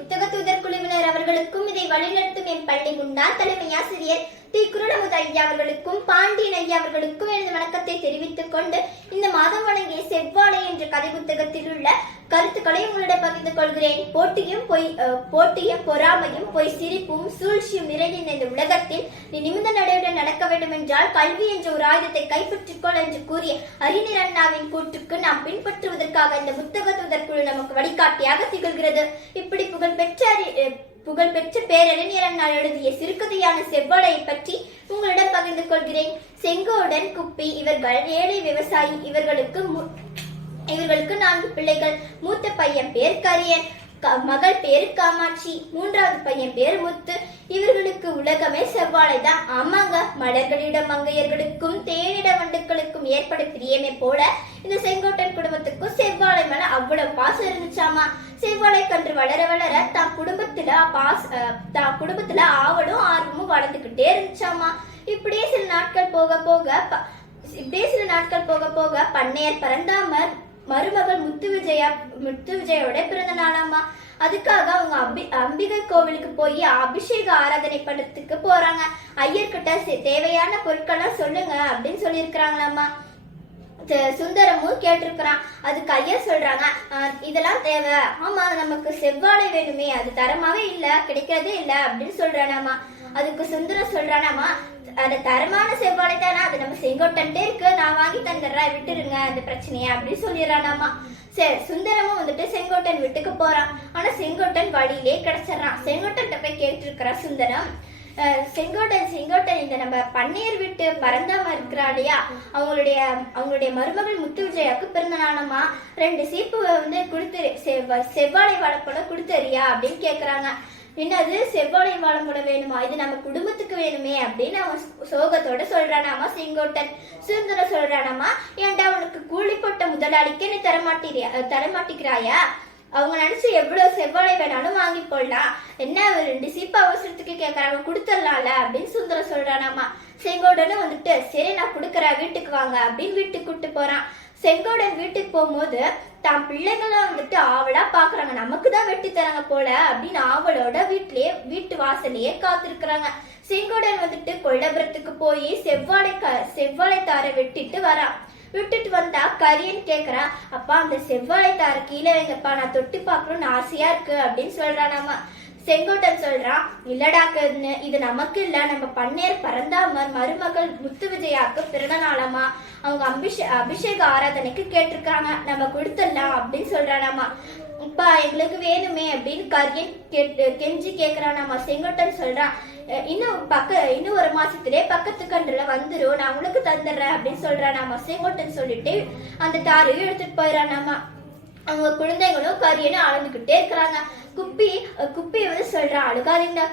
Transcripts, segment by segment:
புத்தக தூதர் குழுவினர் அவர்களுக்கும் இதை வழிநடத்தும் என் பள்ளி முன்னாள் தலைமை ஆசிரியர் தி குருணமுத ஐயா அவர்களுக்கும் பாண்டியன் ஐயா அவர்களுக்கும் எனது வணக்கத்தை தெரிவித்துக் கொண்டு இந்த மாதம் வழங்கிய செவ்வாழை என்ற கதை புத்தகத்தில் உள்ள கருத்துக்களை உங்களிடம் பகிர்ந்து கொள்கிறேன். போட்டியும் பொறாமையும் பொய் சிரிப்பும் சூழ்ச்சியும் நிறைந்த இந்த உலகத்தில் நீ நிமிர்ந்த நடையுடன் நடக்க வேண்டும் என்றால் கல்வி என்ற ஒரு ஆயுதத்தை கைப்பற்றிக்கொள் என்று கூறிய அறிஞர் அண்ணாவின் கூற்றுக்கு நாம் பின்பற்றுவதற்காக இந்த புத்தக தூதர் குழு நமக்கு வழிகாட்டியாக திகழ்கிறது. இப்படி புகழ்பெற்ற பேரறிஞர் அண்ணா எழுதிய சிறுகதையான செவ்வாழையை பற்றி உங்களிடம் பகிர்ந்து கொள்கிறேன். செங்கோடன் குப்பி இவர்கள் ஏழை விவசாயி. இவர்களுக்கு 4 பிள்ளைகள். மூத்த பையன் பேர் கரியன், மகள் பேரு காமாட்சி, 3வது பையன் பேர் முத்து. இவர்களுக்கு உலகமே செவ்வாழை தான். ஆமாங்க, மலர்களிடம் மங்கையர்களுக்கும் தேனிட வண்டுகளுக்கும் ஏற்படும் பிரியமே போல இந்த செங்கோட்டன் குடும்பத்துக்கும் செவ்வாழை மேல அவ்வளவு பாசம் இருந்துச்சாமா. செவ்வாழை கன்று வளர வளர தான் குடும்பத்துல ஆவலும் ஆர்வமும் வளர்ந்துகிட்டே இருந்துச்சாமா. இப்படியே சில நாட்கள் போக போக பண்ணையர் பரந்தாமர் மருமகள் முத்து விஜயோட பிறந்த நாளாமா. அதுக்காக அவங்க அம்பிகை கோவிலுக்கு போய் அபிஷேக ஆராதனை பண்ணத்துக்கு போறாங்க. ஐயர்கிட்ட தேவையான பொருட்கள்லாம் சொல்லுங்க அப்படின்னு சொல்லியிருக்கிறாங்களாமா. சுந்தரமும் கேட்டிருக்கிறான். அதுக்கு ஐயர் சொல்றாங்க, இதெல்லாம் தேவை. ஆமா, நமக்கு செவ்வாழை வேணுமே, அது தரமாவே இல்ல, கிடைக்கிறதே இல்ல அப்படின்னு சொல்றானாமா. அதுக்கு சுந்தரம் சொல்றானாமா, அது தரமான செவ்வாழை தானே, அது நம்ம செங்கோட்டன்ட்டே இருக்கு, நான் வாங்கி தந்துடுறேன், விட்டுருங்க அந்த பிரச்சனைய அப்படின்னு சொல்லிடுறானாமா. சரி, சுந்தரமும் வந்துட்டு செங்கோட்டன் வீட்டுக்கு போறான். ஆனா செங்கோட்டன் வழியிலே கிடைச்சிடறான். செங்கோட்டன் போய் கேட்டிருக்கிறான் சுந்தரம், செங்கோட்டன் இந்த நம்ம பண்ணையர் வீட்டு பரந்தாம இருக்கிறா இல்லையா, அவங்களுடைய மருமகள் முத்து விஜயாவுக்கு பிறந்த நாளமா. 2 சீப்பு வந்து செவ்வாழை வாழைப்பழம் கொடுத்தறியா அப்படின்னு கேக்குறாங்க. என்னது, செவ்வாழை வாழைப்பழம் வேணுமா, இது நம்ம குடும்பத்துக்கு வேணுமே அப்படின்னு அவன் சோகத்தோட சொல்றானாமா. செங்கோட்டன் சுந்தரம் சொல்றானாமா, ஏன்டா உனக்கு கூலி போட்ட முதலாளிக்கு நீ தரமாட்டிக்கிறாயா, அவங்க நினைச்சு எவ்வளவு செவ்வாழை வேணாலும் வாங்கி போடலாம், என்ன 2 சீப்பு அவசரத்துக்கு கேட்கறாங்க, கொடுத்துடலாம்ல அப்படின்னு சுந்தரம் சொல்றானாமா. செங்கோடனும் வந்துட்டு சரி நான் கொடுக்குறேன், வீட்டுக்கு வாங்க அப்படின்னு வீட்டுக்கு கூப்பிட்டு போறான். செங்கோடன் வீட்டுக்கு போகும்போது தான் பிள்ளைங்களும் வந்துட்டு ஆவலா பாக்குறாங்க, நமக்கு தான் வெட்டி தராங்க போல அப்படின்னு ஆவலோட வீட்டு வாசலையே காத்திருக்கிறாங்க. செங்கோடன் வந்துட்டு கொல்லபுரத்துக்கு போய் செவ்வாழை தாரை விட்டுட்டு வந்தா கரியன் கேக்குறா, அப்பா அந்த செவ்வாழை தார கீழே வைங்கப்பா, நான் தொட்டு பாக்கணும்னு ஆசையா இருக்கு அப்படின்னு சொல்றானாமா. செங்கோட்டன் சொல்றான், இல்லடா கண்ணு, இது நமக்கு இல்ல, நம்ம பண்ணையர் பரந்தாமர் மருமகள் முத்து விஜயாவுக்கு பிறந்த நாளாமா, அவங்க அபிஷேக ஆராதனைக்கு கேட்டிருக்காங்க, நம்ம கொடுத்துடலாம் அப்படின்னு சொல்றானாமா. இப்பா எங்களுக்கு வேணுமே அப்படின்னு கரியன் கெஞ்சி கேக்குறானாமா. செங்கோட்டன் சொல்றான், இன்னும் 1 மாசத்திலே பக்கத்து கன்றுல வந்துரும், நான் உனக்கு தந்துடுறேன் அப்படின்னு சொல்றானாமா. செங்கோட்டன் சொல்லிட்டு அந்த தாரையும் எடுத்துட்டு போயிடறானாமா. அவங்க குழந்தைங்களும் கரியனும் அழுந்துகிட்டே இருக்கிறாங்க. குப்பி வந்து சொல்றான், அழுகாதீங்கடா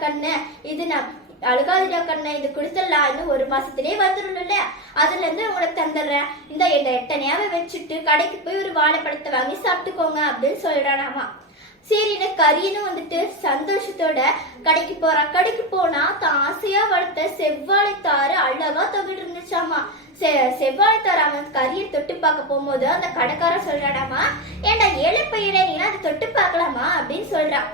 கண்ணு, இது கொடுத்துடலாம், இன்னும் 1 மாசத்திலே வந்துடணும்ல, அதுல இருந்து உங்களுக்கு தந்துடுறேன், இந்த 8 வச்சுட்டு கடைக்கு போய் ஒரு வாழைப்பழத்தை வாங்கி சாப்பிட்டுக்கோங்க அப்படின்னு சொல்றானாமா. சரின்னு கரியனும் வந்துட்டு சந்தோஷத்தோட கடைக்கு போறான். கடைக்கு போனா தான் ஆசையா வளர்த்த செவ்வாழை தாறு அழகா தொங்கிட்டு இருந்துச்சாமா. செவ்வாழை தாறு அவன் கரியை தொட்டு பார்க்க போகும்போது அந்த கடைக்காரன் சொல்றாடாமா, ஏண்டா ஏழை பையனே, நீ அதை தொட்டு பார்க்கலாமா அப்படின்னு சொல்றான்.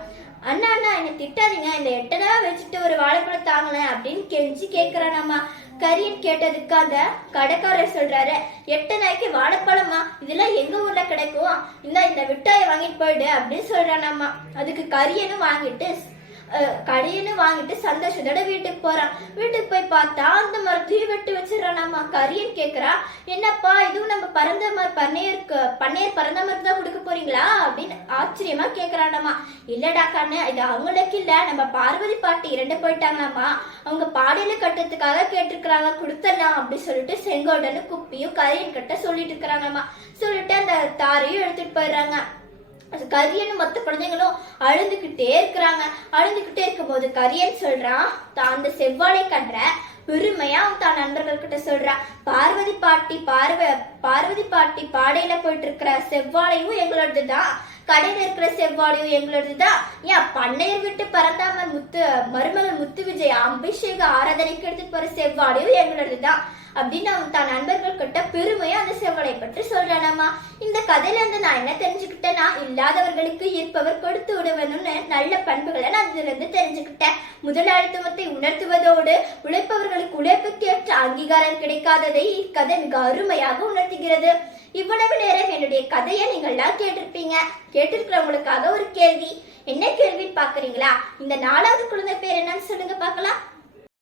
அண்ணா என்னை திட்டாதீங்க, இந்த 8 வச்சுட்டு ஒரு வாழைப்பழம் தாங்கல அப்படின்னு கெஞ்சி கேக்குறானாமா. கரியன் கேட்டதுக்கு அந்த கடைக்காரர் சொல்றாரு, 8 வாழைப்பழமா, இதெல்லாம் எங்க ஊர்ல கிடைக்கும், இந்த மிட்டாயை வாங்கிட்டு போயிடு அப்படின்னு சொல்றானாமா. அதுக்கு கரியனும் வாங்கிட்டு சந்தோஷத்தோட வீட்டுக்கு போறான். வீட்டுக்கு போய் பார்த்தா அந்த மரத்தையும் வெட்டி வச்சிடறானாமா. கரியன் கேக்குறா, என்னப்பா இதுவும் நம்ம பண்ணையர் பரந்தாமருக்கு தான் கொடுக்க போறீங்களா அப்படின்னு ஆச்சரியமா கேக்குறானாமா. இல்லடா கண்ணு, இது அவங்களுக்கு இல்ல, நம்ம பார்வதி பாட்டி 2 போயிட்டாங்களாமா, அவங்க பாடையில கட்டுறதுக்காக கேட்டிருக்கிறாங்க, கொடுத்துடலாம் அப்படின்னு சொல்லிட்டு செங்கோடனும் குப்பியும் கரியன் கிட்ட சொல்லிட்டு இருக்கிறாங்கம்மா. சொல்லிட்டு அந்த தாரையும் எடுத்துட்டு போயிடுறாங்க. கரியன் மொத்த குழந்தைங்களும் அழுந்துகிட்டே இருக்கும்போது கரியன் சொல்றான், தான் அந்த செவ்வாழை கன்ற பெருமையா தான் நண்பர்கள் கிட்ட சொல்றா, பார்வதி பாட்டி பாடையில போயிட்டு இருக்கிற செவ்வாழையும் எங்களோடதுதான், கடையில இருக்கிற செவ்வாழையும் எங்களோடதுதான். ஏன் பண்ணையர் விட்டு பரந்தாமன் மருமகள் முத்து விஜயா அபிஷேக ஆராதனைக்கு எடுத்துட்டு போற செவ்வாழையும் எங்களோடதுதான் அப்படின்னு அவன் தன் நண்பர்கள் கிட்ட பெருமையா அந்த செவ்வாழை பற்றி சொல்றானாமா. இந்த கதையில இருந்து நான் என்ன தெரிஞ்சுக்கிட்டேன்னா, இல்லாதவர்களுக்கு இருப்பவர் கொடுத்து விடுவதுன்னு நல்ல பண்புகளை நான் இதுல இருந்து தெரிஞ்சுக்கிட்டேன். முதலாளித்துவத்தை உணர்த்துவதோடு உழைப்பவர்களுக்கு உழைப்புக்கு ஏற்ற அங்கீகாரம் கிடைக்காததை இக்கதை மிக அருமையாக உணர்த்துகிறது. இவ்வளவு நேரம் என்னுடைய கதையை நீங்கள் எல்லாம் கேட்டிருப்பீங்க. கேட்டிருக்கிறவங்களுக்காக ஒரு கேள்வி. என்ன கேள்வின்னு பாக்குறீங்களா? இந்த 4வது குழந்தை பேர் என்னன்னு சொல்லுங்க பாக்கலாம்.